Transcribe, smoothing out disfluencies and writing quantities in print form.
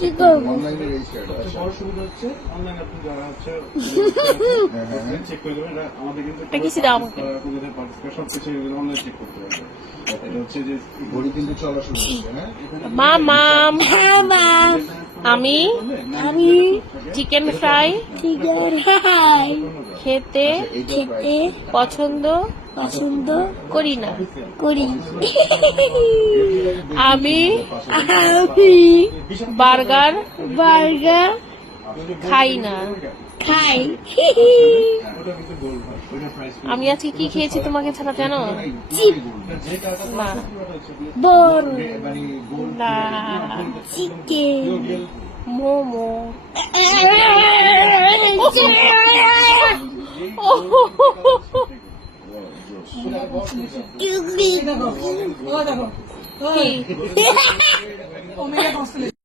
কি করবো? অনলাইনে রেজিস্টার্ড আছে। বড় সুবিধা হচ্ছে অনলাইন আপনি যারা হচ্ছে চেক করে দেবেন। এটা আমাদের কিন্তু সবকিছু অনলাইন চেক করতে পারবে। এটা হচ্ছে যে ঘড়ি কিন্তু চলা শুরু হচ্ছে। হ্যাঁ, মামাম হ্যাঁ মাম, আমি আমি চিকেন ফ্রাই চিকেন ফ্রাই খেতে খেতে পছন্দ পছন্দ করি না। করি। আমি আমি বার্গার বার্গার খাই না। খাই। ওটা কিন্তু গোল হয়, ওটা প্রাইস আমি আজকে কি খেয়েছি তোমাকে ছাড়া জানো? চিপ যে টাকা না বল মানে গোল না, চিকেন মোমো। চিংড়ি কি?